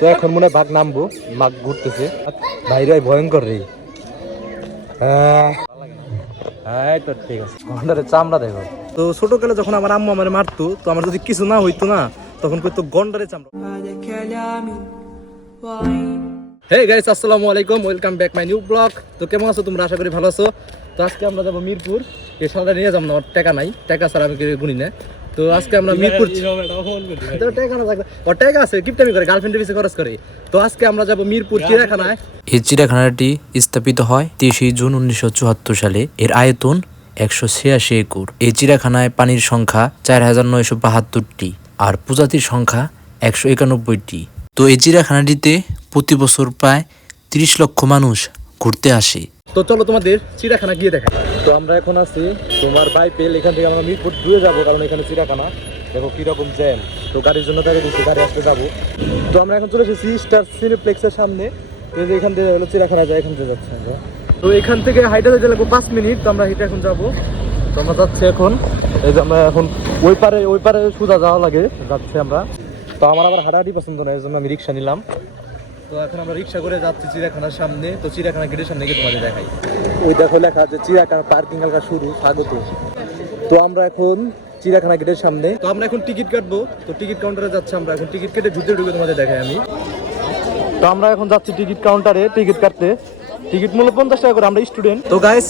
তো এখন মনে হয় বাঘ নামবো মাঘ ঘুরতেছে। বাইরে ভয়ঙ্কর রে। হ্যাঁ। চামড়া দেখো। তো যখন আমার আম্মু আমার যদি কিছু না হইতো না, তখন চামড়া। আসসালামু আলাইকুম ওয়েলকাম ব্যাক মাই নিউ তো কেমন আছো তোমরা? আশা করি ভালো আছো। তো আজকে আমরা যাব মিরপুর। এই সালটা নিয়ে যাব না, আমার টেকা নাই। টেকা ছাড়া আমি গুনি না। তো আজকে আমরা মিরপুর তো টাকা না থাকলে ওর টাকা আছে কিপটামি করে গার্লফ্রেন্ডের পিছিয়ে খরচ করে। তো আজকে আমরা যাব মিরপুর চিড়িয়াখানায়। এই চিড়িয়াখানাটি স্থাপিত হয় তেইশে জুন উনিশশো চুয়াত্তর সালে। এর আয়তন একশো ছিয়াশি একর। এই চিড়িয়াখানায় পানির সংখ্যা চার হাজার নয়শো বাহাত্তরটি আর প্রজাতির সংখ্যা একশো একানব্বইটি। তো এই চিড়িয়াখানাটিতে প্রতি বছর প্রায় তিরিশ লক্ষ মানুষ ঘুরতে আসে। তো চলো তোমাদের চিড়িয়াখানা গিয়ে দেখা তো আমরা এখন আছি তোমার বাইপেল, এখান থেকে আমরা মিরপুর দূরে যাব, কারণ এখানে চিড়িয়াখানা। দেখো কীরকম জ্যাম তো গাড়ির জন্য দাঁড়িয়ে দিচ্ছি, গাড়ি আসতে যাব। তো আমরা এখন চলে এসেছি স্টার সিনেপ্লেক্সের সামনে। তো এখান থেকে হলো চিড়িয়াখানা যায়, এখান থেকে যাচ্ছি আমরা। তো এখান থেকে হাইটা যেতে লাগবো পাঁচ মিনিট, তো আমরা হেঁটে এখন যাব। তো আমরা যাচ্ছি এখন। এই যে আমরা এখন ওই পারে ওই পারে সোজা যাওয়া লাগে, যাচ্ছি আমরা। তো আমার আবার হাঁটাহাঁটি পছন্দ নয় এই জন্য আমি রিক্সা নিলাম। তো এখন আমরা রিক্সা করে যাচ্ছি চিড়িয়াখানার সামনে। তো চিড়িয়াখানা গেটের সামনে গিয়ে তোমাদের দেখাই। ওই দেখো লেখা আছে চিড়িয়াখানা পার্কিং এলাকা শুরু স্বাগত। তো আমরা এখন চিড়িয়াখানা গেটের সামনে। তো আমরা এখন টিকিট কাটবো। তো টিকিট কাউন্টারে যাচ্ছি আমরা। এখন টিকিট কেটে ঢুকে ঢুকে তোমাদের দেখাই আমি। তো আমরা এখন যাচ্ছি টিকিট কাউন্টারে টিকিট কাটতে। টিকিট মূল্য পঞ্চাশ টাকা করে আমরা স্টুডেন্ট তো গাইস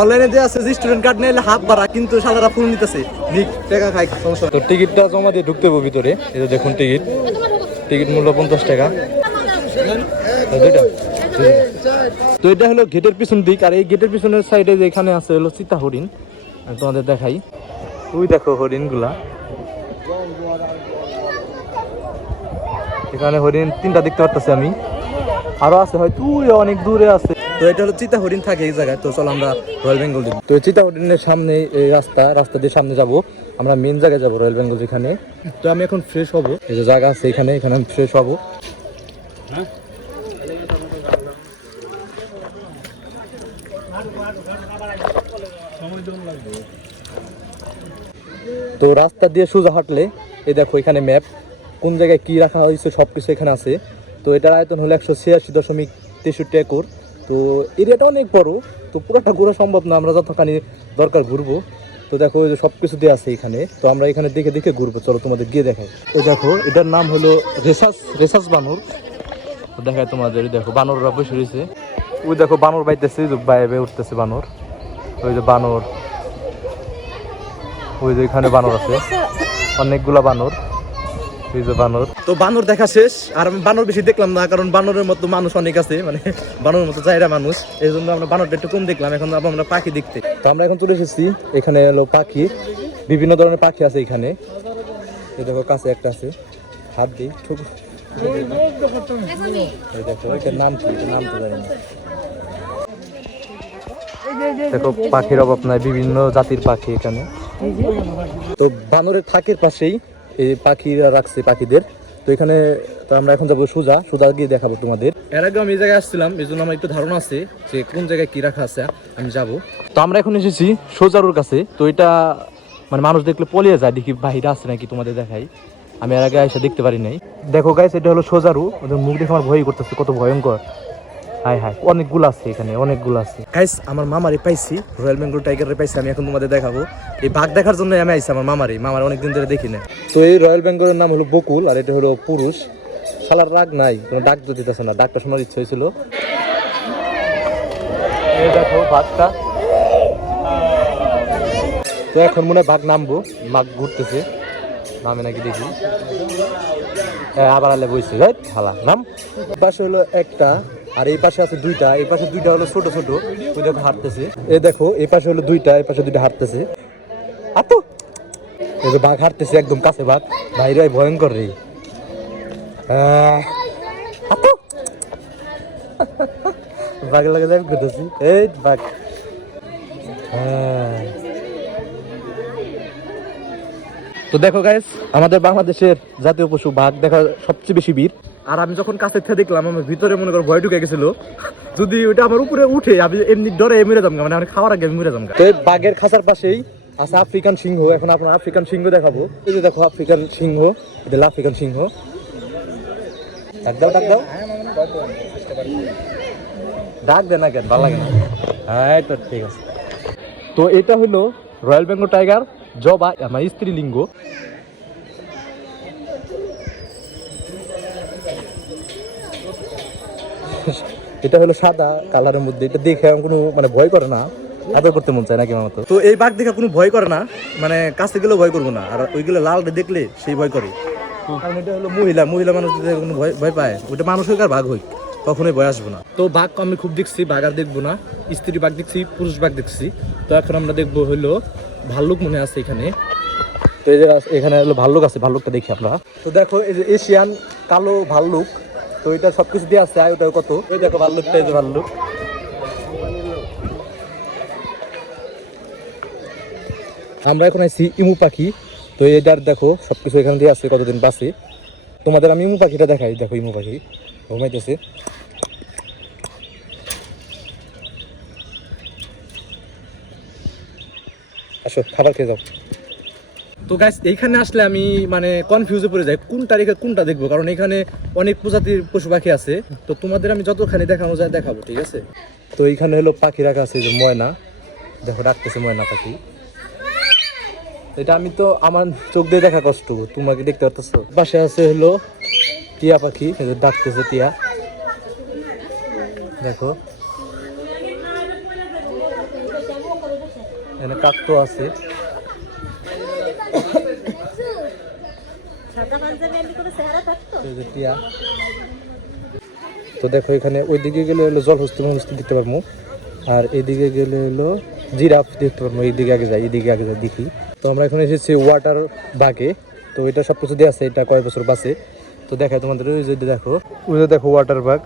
অনলাইনে যে আছে যে স্টুডেন্ট কার্ড নিলে হাফ ভাড়া কিন্তু সালারা ফুল নিতেছে। নিক টাকা খাই সমস্যা তো টিকিটটা জমা দিয়ে ঢুকতে হবে ভিতরে। এই দেখুন টিকিট টিকিট মূল্য পঞ্চাশ টাকা। তো এটা হলো গেটের পিছন দিক, আর এই গেটের পিছনের সাইডে যে এখানে আছে হলো সীতা হরিণ তোমাদের দেখাই। তুই দেখো হরিণগুলা। এখানে হরিণ তিনটা দেখতে পারতেছি আমি। আরও আছে হয়তো অনেক দূরে আছে। তো এটা হলো চিতা হরিণ থাকে এই জায়গায়। তো চলো আমরা রয়্যাল বেঙ্গল দিই তো চিতা হরিণের সামনে এই রাস্তা রাস্তা দিয়ে সামনে যাব। আমরা মেন জায়গায় যাব রয়্যাল বেঙ্গল যেখানে। তো আমি এখন ফ্রেশ হব। এই যে জায়গা আছে এখানে এখানে আমি ফ্রেশ হব। তো রাস্তা দিয়ে সোজা হাঁটলে, এই দেখো এখানে ম্যাপ কোন জায়গায় কি রাখা হয়েছে সব কিছু এখানে আছে। তো এটার আয়তন হলো একশো ছিয়াশি দশমিক তেষট্টি একর। তো এরিয়াটা অনেক বড়, তো পুরোটা ঘোরা সম্ভব না, আমরা যতখানি দরকার ঘুরবো। তো দেখো ওই যে সব কিছু দিয়ে আছে এখানে, তো আমরা এখানে দেখে দেখে ঘুরবো। চলো তোমাদের গিয়ে দেখাই। তো দেখো, এটার নাম হলো রেসাস রেসাস বানর। দেখায় তোমাদের দেখো, বানররা বসে রয়েছে। ওই দেখো, বানর বাইতেছে বাইরে উঠতেছে বানর। ওই যে বানর। ওই যে এখানে বানর আছে। অনেকগুলা বানর। এই যে বানর। তো বানর দেখা শেষ, আর আমি বানর বেশি দেখলাম না, কারণ বানরের মতো মানুষ অনেক আছে মানে বানরের মতো চাহিদা মানুষ। এই জন্য আমরা বানরটা একটু কম দেখলাম, এখন আমরা পাখি দেখতে। তো আমরা এখন চলে এসেছি, এখানে হলো পাখি। বিভিন্ন ধরনের পাখি আছে এখানে। দেখো, কাছে একটা আছে। হাত দিই দেখো পাখির অভাব নাই বিভিন্ন জাতির পাখি এখানে। তো বানরের থাকের পাশেই এই পাখিরা রাখছে পাখিদের। তো এখানে তো আমরা এখন যাব সোজা। সোজা গিয়ে দেখাবো তোমাদের। এর আগে আমি এই জায়গায় আসছিলাম এই জন্য আমার একটু ধারণা আছে যে কোন জায়গায় কি রাখা আছে আমি যাব। তো আমরা এখন এসেছি সোজারুর কাছে। তো এটা মানে মানুষ দেখলে পলিয়ে যায় দেখি বাহিরে আছে নাকি তোমাদের দেখাই। আমি এর আগে এসে দেখতে পারি নাই। দেখো গাইস এটা হলো সোজারু। ওদের মুখ দেখে আমার ভয় করতেছে, কত ভয়ঙ্কর। হাই হাই অনেকগুলো আছে এখানে, অনেকগুলো আছে। গাইস আমার মামারে পাইছি রয়্যাল বেঙ্গল টাইগারে পাইছি, আমি এখন তোমাদের দেখাবো। এই বাঘ দেখার জন্য আমি আইছি আমার মামারে, মামার অনেকদিন ধরে দেখি না তো এই রয়্যাল বেঙ্গলের নাম হলো বকুল, আর এটা হলো পুরুষ। শালার রাগ নাই, কোনো ডাক তো দিতেছে না, ডাকটা শোনার ইচ্ছে হয়েছিল। দেখো বাঘটা। তো এখন মনে হয় বাঘ নামবো, বাঘ ঘুরতেছে। নামে নাকি দেখি। আবার আলে বইছে রাইট হালা নাম? পাশে হলো একটা, আর এই পাশে আছে দুইটা, এই পাশে দুইটা হলো ছোট ছোট, ওই দেখো হাঁটতেছে। এই দেখো, এই পাশে হলো দুইটা, এই পাশে দুইটা হাঁটতেছে। আতো এই যে বাঘ হাঁটতেছে, একদম কাছে বাঘ। বাইরে ভয়ঙ্কর রে। আতো বাঘ লাগে যাই করতেছি এই বাঘ। হ্যাঁ। তো দেখো গাইস আমাদের বাংলাদেশের জাতীয় পশু বাঘ দেখা সবচেয়ে বেশি বীর। আর আমি যখন কাছে থেকে দেখলাম, আমার ভিতরে মনে করো ভয় ঢুকে গেছিল। যদি ওটা আমার উপরে উঠে, আমি এমনি ডরে মরে যাব মানে আমি খাওয়ার আগে মরে যাব তো বাঘের খাঁচার পাশেই আছে আফ্রিকান সিংহ। এখন আপনার আফ্রিকান সিংহ দেখাবো। এই যে দেখো, আফ্রিকান সিংহ। এটা আফ্রিকান সিংহ। ডাক দাও ডাক দাও। ডাক দে না কেন, ভালো লাগে না। হ্যাঁ তো ঠিক আছে। তো এটা হলো রয়্যাল বেঙ্গল টাইগার জবা আমার স্ত্রীলিঙ্গ এটা হলো সাদা কালারের মধ্যে এটা দেখে আমার কোনো মানে ভয় করে না। আদর করতে মন চায় নাকি আমার মতো তো এই বাঘ দেখে কোনো ভয় করে না মানে কাছে গেলেও ভয় করব না আর ওইগুলো লালটা দেখলে সেই ভয় করে। কারণ এটা হলো মহিলা মহিলা মানুষ কোনো ভয় ভয় পায় ওটা মানুষ হোক আর বাঘ হোক কখনোই ভয় আসব না। তো বাঘ আমি খুব দেখছি, বাঘ আর দেখব না, স্ত্রী বাঘ দেখছি, পুরুষ বাঘ দেখছি। তো এখন আমরা দেখব হলো ভাল্লুক মনে আছে এখানে। তো এই যে এখানে হলো ভাল্লুক আছে, ভাল্লুকটা দেখি আমরা। তো দেখো এই যে এশিয়ান কালো ভাল্লুক, তো এটা সবকিছু দিয়ে আছে আয় ওটা কত? ওই দেখো ভাল্লুকটা, এই যে ভাল্লুক। আমরা এখন আছি ইমু পাখি, তো এটার দেখো সবকিছু এখান দিয়ে আছে, কতদিন বাসে তোমাদের আমি ইমু পাখিটা দেখাই, দেখো ইমু পাখি। ঘুমাইতেছে। আসো খাবার খেয়ে যাও। তো গাইস এইখানে আসলে আমি মানে কনফিউজে পড়ে যাই কোন তারিখে কোনটা দেখব? কারণ এখানে অনেক প্রজাতির পশু পাখি আছে। তো তোমাদের আমি যতখানি দেখানো যায় দেখাবো ঠিক আছে? তো এইখানে হলো পাখি রাখা আছে যে ময়না। দেখো রাখতেছে ময়না পাখি। এটা আমি তো আমার চোখ দিয়ে দেখা কষ্ট তোমাকে দেখতে পারতেছো? পাশে আছে হলো টিয়া পাখি যে ডাকতেছে টিয়া। দেখো। এখানে কাকটো আছে। টিয়া। তো দেখো, এখানে ওইদিকে গেলে হলো জল হস্তি মহস্তি দেখতে পারব। আর এদিকে গেলে হলো জিরাফ দেখতে পারব। এইদিকে আগে যাই এদিকে আগে যাই, দেখি। তো আমরা এখন এসেছি ওয়াটার বাগে। তো এটা সব কিছু দিয়ে আছে, এটা কয় বছর বাসে তো দেখায় তোমাদের ওই যে দেখো। ওই যে দেখো ওয়াটার বাগ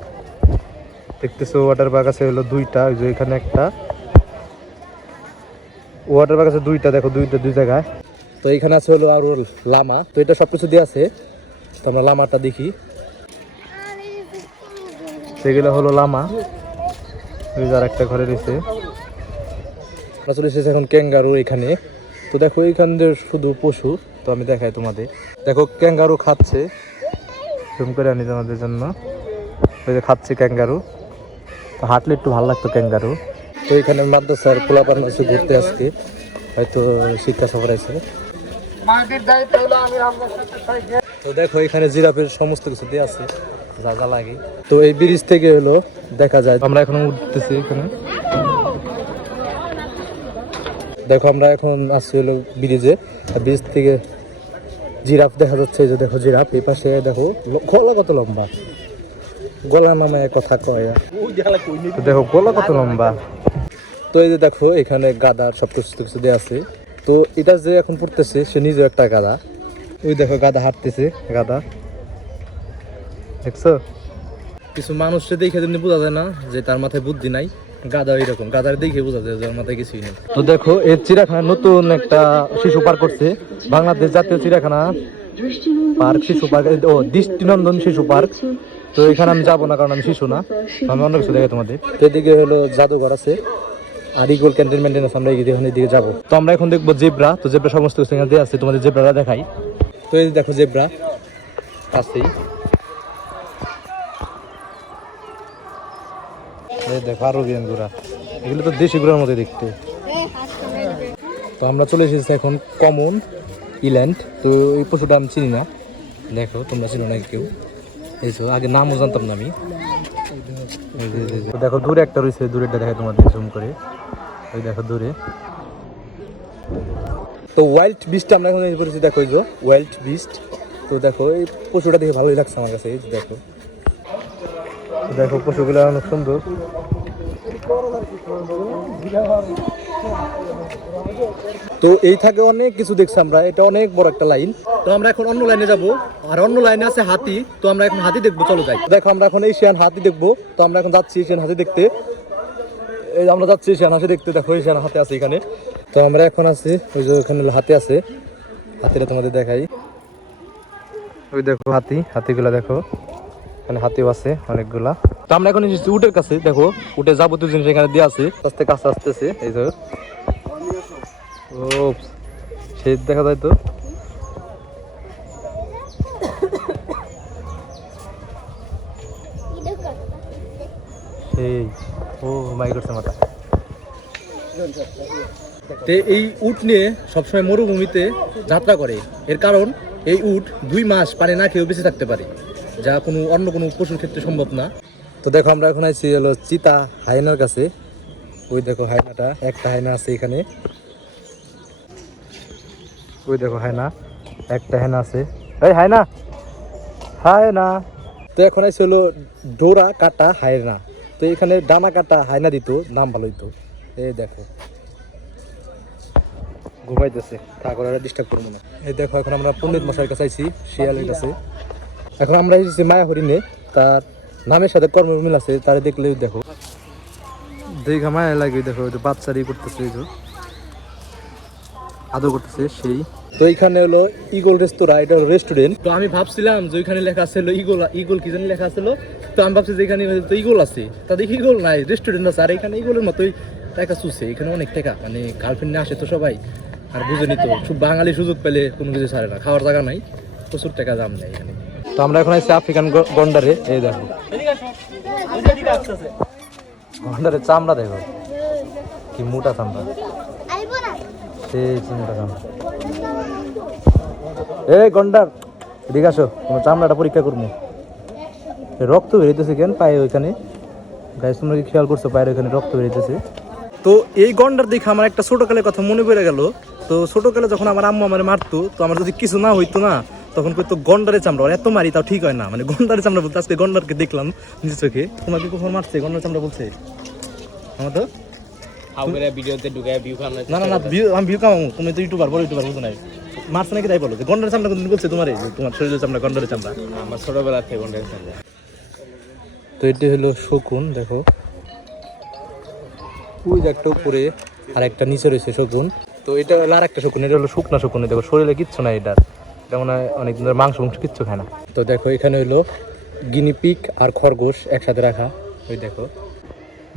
দেখতেছো ওয়াটার বাগ আছে হলো দুইটা ওই যে এখানে একটা। ওয়াটার বাগ আছে দুইটা দেখো দুইটা দুই জায়গায়। তো এখানে আছে হলো আরও লামা। তো এটা সব কিছু দিয়ে আছে। তো আমরা লামাটা দেখি। সেগুলো হলো লামা। ওই যার একটা ঘরে রয়েছে। আমরা চলে এসেছি এখন ক্যাঙ্গারু এখানে। তো দেখো এখানদের শুধু পশু। তো আমি দেখাই তোমাদের। দেখো ক্যাঙ্গারু খাচ্ছে। জুম করে আনি তোমাদের জন্য। ওই যে খাচ্ছি ক্যাঙ্গারু। তো হাঁটলে একটু ভালো লাগতো ক্যাঙ্গারু। তো এখানে মাদ্রাসার পোলাপান আছে ঘুরতে আজকে হয়তো শিক্ষা সফর আছে। তো দেখো এখানে জিরাফের সমস্ত কিছু দিয়ে আছে। যা যা লাগে। তো এই ব্রিজ থেকে হলো দেখা যায়। আমরা এখন উঠতেছি এখানে। দেখো আমরা এখন আসছি হলো ব্রিজে। ব্রিজ থেকে জিরাফ দেখা যাচ্ছে এই যে দেখো জিরাফ, এই পাশে দেখো গলা কত লম্বা? গলা নামে কথা কয়। দেখো, গলা কত লম্বা। তো এই যে দেখো, এখানে গাদার সব কিছু দেওয়া আছে। তো এটা যে এখন পড়তেছে, সে নিজে একটা গাদা। ওই দেখো গাদা হাঁটতেছে, গাদা। দেখছ? কিছু মানুষকে দেখে বোঝা যায় না যে তার মাথায় বুদ্ধি নাই। গাদা এরকম গাদার দেখে বোঝা যায় যার মাথায় কিছুই নেই। তো দেখো, এই চিড়িয়াখানা নতুন একটা শিশু পার্ক করছে। বাংলাদেশ জাতীয় চিড়িয়াখানা পার্ক শিশু পার্ক, ও, দৃষ্টিনন্দন শিশু পার্ক। তো এখানে আমি যাব না কারণ আমি শিশু না আমি অন্য কিছু দেখে তোমাদের। এদিকে হলো জাদুঘর আছে, আর ইগল ক্যান্টিন মেন্টেন আমরা এখানে দিকে যাব। তো আমরা এখন দেখব জেব্রা, তো জেব্রা সমস্ত কিছু এখানে আছে, তোমাদের জেব্রাটা দেখাই। তো এই দেখো জেব্রা আছেই এই দেখো আরও গেম ঘোরা এগুলো তো দেশি ঘোরার মতো দেখতে। তো আমরা চলে এসেছি এখন কমন ইল্যান্ড। তো এই পশুটা আমি চিনি না। দেখো, তোমরা চিনো না কেউ? এই আগে নামও জানতাম না আমি। দেখো, দূরে একটা রয়েছে দূরেরটা দেখে তোমাদের, জুম করে। ওই দেখো, দূরে। তো ওয়াইল্ড বিস্ট আমরা এখন করেছি দেখো, এই যে, ওয়াইল্ড বিস্ট। তো দেখো, এই পশুটা দেখে ভালোই লাগছে আমার কাছে দেখো। দেখো পশুগুলো অনেক সুন্দর। তো এই থাকে অনেক কিছু দেখছি আমরা, এটা অনেক বড় একটা লাইন। তো আমরা এখন অন্য লাইনে যাব, আর অন্য লাইনে আছে হাতি, তো আমরা এখন হাতি দেখব, চলো যাই। দেখো, আমরা এখন এশিয়ান হাতি দেখব, তো আমরা এখন যাচ্ছি এশিয়ান হাতি দেখতে। এই আমরা যাচ্ছি এশিয়ান হাতি দেখতে, দেখো এশিয়ান হাতি আছে এখানে। তো আমরা এখন আছি, ওই যে ওখানে হাতি আছে। হাতিটা তোমাদের দেখাই। ওই দেখো হাতি, হাতিগুলা দেখো। এখানে হাতিও আছে, অনেকগুলা। তো আমরা এখন এসেছি উটের কাছে, দেখো, উটে যাবতীয় জিনিস এখানে দিয়ে আছে। আস্তে কাছে আসতেছে, এই যে। ও সেই দেখা যায় তো। এই ও, মাই তে এই উট নিয়ে সবসময় মরুভূমিতে যাত্রা করে। এর কারণ, এই উট দুই মাস পানি না খেয়েও বেঁচে থাকতে পারে। যা কোনো অন্য কোনো পশুর ক্ষেত্রে সম্ভব না। তো দেখো আমরা এখন আছি হলো চিতা হায়নার কাছে। ওই দেখো হায়নাটা একটা হায়না আছে এখানে। ওই দেখো হায়না একটা হায়না আছে। এই হায়না হায়না তো এখন আছে হলো ডোরা কাটা হায়না তো এখানে ডানা কাটা হায়না দিত, নাম ভালো দিত এই দেখো। ঘুমাইতেছে, ঠাকুর ডিস্টার্ব করব না। এই দেখো এখন আমরা পণ্ডিত মশাইয়ের কাছে আইছি, শিয়ালের কাছে। এখন আমরা এসেছি মায়া হরিণে, তার নামের সাথে কর্মের আছে, তারে দেখলে দেখো। দেখা মায়া লাগে, দেখো বাচ্চারই করতেছে আদর করতেছে সেই। তো এখানে হলো ইগল রেস্তোরাঁ, এটা হলো রেস্টুরেন্ট তো আমি ভাবছিলাম যে ওইখানে লেখা আছে হলো ইগল ইগল কি জানি লেখা ছিল তো আমি ভাবছি যে এখানে তো ইগল আছে। তা দেখি ইগল নাই রেস্টুরেন্ট আছে। আর এখানে ইগলের মতোই টাকা চুষে। এখানে অনেক টাকা মানে গার্লফ্রেন্ড আসে তো সবাই। আর বুঝেনি তো খুব বাঙালি সুযোগ পেলে কোনো কিছু ছাড়ে না, খাওয়ার জায়গা নাই। প্রচুর টাকা দাম নেই এখানে। তো আমরা এখন আছি আফ্রিকান গন্ডারে, এই দেখো। গন্ডারের চামড়া দেখো। কি মোটা চামড়া। সেই চামড়া। এই গন্ডার চামড়াটা পরীক্ষা রক্ত কেন পায়ে ওইখানে? খেয়াল করছ, পায়ের ওইখানে রক্ত তো এই গন্ডার আমার একটা কথা মনে পড়ে গেল। তো ছোটকালে যখন আমার আম্মু আমার মারতো, তো আমার যদি কিছু না হইতো না তখন কইতো গন্ডারের চামড়া আর এত মারি তাও ঠিক হয় না। মানে গন্ডারের চামড়া বলতে আজকে গন্ডারকে দেখলাম নিজের চোখে। তোমাকে কখন মারছে? গন্ডারের চামড়া বলছে। আমার তো ভিডিওতে ঢুকায় ভিউ কামনা না না না view- আমি ভিউ কামাবো। তুমি তো ইউটিউবার বড় ইউটিউবার বুঝো নাই। মারছে নাকি তাই বলো? যে গন্ডারের চামড়া কোনদিন বলছে তোমার? তোমার শরীরের চামড়া গন্ডারের চামড়া। আমার ছোটবেলা থেকে কোনটা তো এটি হলো শকুন দেখো। ওই একটা উপরে আর একটা নিচে রয়েছে শকুন। তো এটা হলো আর একটা শকুন এটা হলো শুকনা শকুন দেখো শরীরে কিচ্ছু নাই এটার। মনে হয় অনেক দিনের মাংস মাংস কিচ্ছু খায় না। তো দেখো, এখানে হলো গিনিপিক আর খরগোশ একসাথে রাখা। ওই দেখো।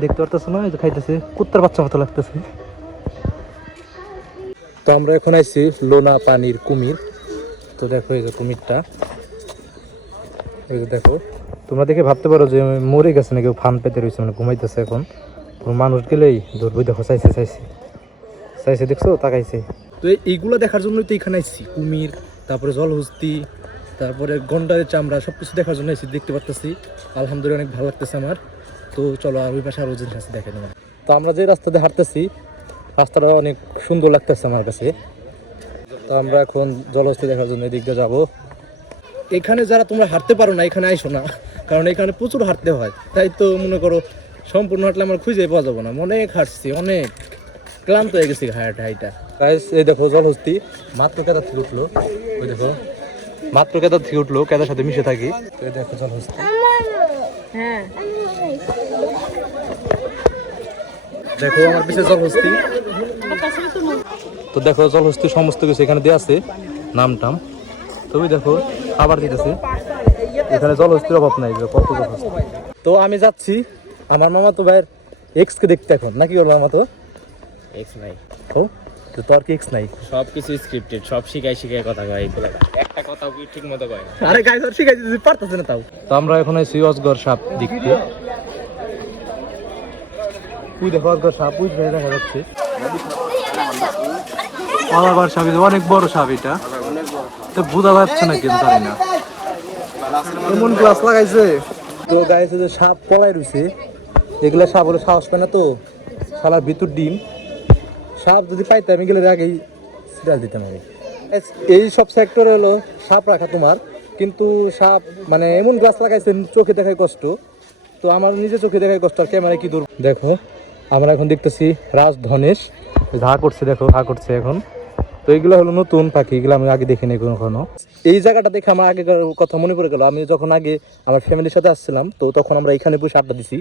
দেখতে পারতেছো না? খাইতেছে। কুত্তার বাচ্চা মতো লাগতেছে। তো আমরা এখন আইছি লোনা পানির কুমির। তো দেখো, এই যে কুমিরটা। এই যে দেখো। তোমরা দেখে ভাবতে পারো যে মরে গেছে না কেউ ফান পেতে রয়েছে মানে ঘুমাইতেছে এখন। মানুষ গেলেই ধরবই দেখো চাইছে চাইছে। চাইছে, দেখছ? তাকাইছে। তো এইগুলো দেখার জন্যই তো এখানে আইছি, কুমির তারপরে জলহস্তি তারপরে গন্ডারের চামড়া সব কিছু দেখার জন্য আইছি দেখতে পারতেছি। আলহামদুলিল্লাহ অনেক ভালো লাগতেছে আমার। তো চলো আর ওই পাশে আরও জিনিস আছে দেখে নেবেন তো আমরা যে রাস্তা দিয়ে হাঁটতেছি, রাস্তাটা অনেক সুন্দর লাগতেছে আমার কাছে। তো আমরা এখন জলহস্তি দেখার জন্য এদিক দিয়ে যাব। এখানে যারা তোমরা হাঁটতে পারো না, এখানে আইসো না। কারণ এখানে প্রচুর হাঁটতে হয়। তাই তো মনে করো, সম্পূর্ণ হাঁটলে আমার খুঁজে পাওয়া যাব না। অনেক হাঁটছি, অনেক। ক্লান্ত হয়ে গেছি হাইটা হাইটা। গাইস এই দেখো জলহস্তি মাত্র কেদার থেকে উঠল। ওই দেখো মাত্র কেদার থেকে উঠল কেদার সাথে মিশে থাকি। এই দেখো জলহস্তি দেখো আমার পিছে জলহস্তি তো দেখো জলহস্তি সমস্ত কিছু এখানে দেওয়া আছে নাম টাম। তুমি দেখো আবার দিতেছে। এখানে জলহস্তির অভাব নাই কত জলহস্তি তো আমি যাচ্ছি আমার মামা তো ভাইয়ের এক্স কে দেখতে এখন। নাকি ওর মামা তো এক্স নাই। ও তো তোর কি এক্স নাই? সব কিছু স্ক্রিপ্টেড সব শিখাই শিখাই কথা কয় এগুলো একটা কথা কি ঠিক মতো কয় আরে গাইস আর শিখাই দিতে পারতেছে না তাও। তো আমরা এখন আছি অজগর সাপ দেখতে। তুই দেখো অজগর সাপ দেখা যাচ্ছে। অজগর সাপ এটা অনেক বড় সাপ এটা। তো বোঝা যাচ্ছে না কিন্তু জানি না। এমন গ্লাস লাগাইছে। তো গাইছে যে সাপ পলাই রয়েছে এগুলা সাপ হলে সাহস পায় না তো? শালার ভিতর ডিম। সাপ যদি পাইতে আমি গেলে আগেই সিরিয়াল দিতাম আমি। এই সব সেক্টরে হলো সাপ রাখা তোমার, কিন্তু সাপ মানে এমন গাছ লাগাইছেন চোখে দেখায় কষ্ট, তো আমার নিজে চোখে দেখায় কষ্ট, আর ক্যামেরায় কি দূর দেখো, আমরা এখন দেখতেছি রাজ ধনেশ ঘা করছে দেখো ঘা করছে এখন। তো এইগুলো হলো নতুন পাখি, এগুলো আমি আগে দেখিনি কখনো। এই জায়গাটা দেখে আমার আগে কথা মনে পড়ে গেল। আমি যখন আগে আমার ফ্যামিলির সাথে আসছিলাম, তো তখন আমরা এখানে বসে আড্ডা দিছি।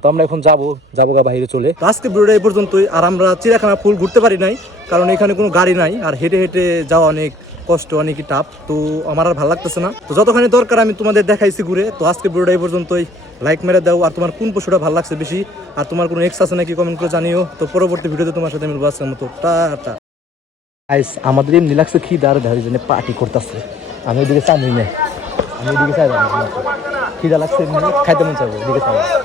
তো আমরা এখন যাব যাব গা বাইরে চলে। আজকে ভিডিওটা এই পর্যন্তই। আর আমরা চিড়িয়াখানা ফুল ঘুরতে পারি নাই কারণ এখানে কোনো গাড়ি নাই আর হেঁটে হেঁটে যাওয়া অনেক কষ্ট অনেকই টাফ তো আমার আর ভালো লাগতেছে না। তো যতখানি দরকার আমি তোমাদের দেখাইছি ঘুরে তো আজকে ভিডিওটা এই পর্যন্তই। লাইক মেরে দাও আর তোমার কোন পশুটা ভালো লাগছে বেশি আর তোমার কোনো এক্স আছে নাকি কমেন্ট করে জানিও। তো পরবর্তী ভিডিওতে তোমার সাথে মিলবো আজকের মতো। টাটা। আইস আমাদের এমনি লাগছে খিদার ধারে জন্য পার্টি করতেছে। আমি ওইদিকে চামুই না আমি এদিকে চাই খিদা লাগছে এমনি, খাইতে মন চাইব এদিকে চাই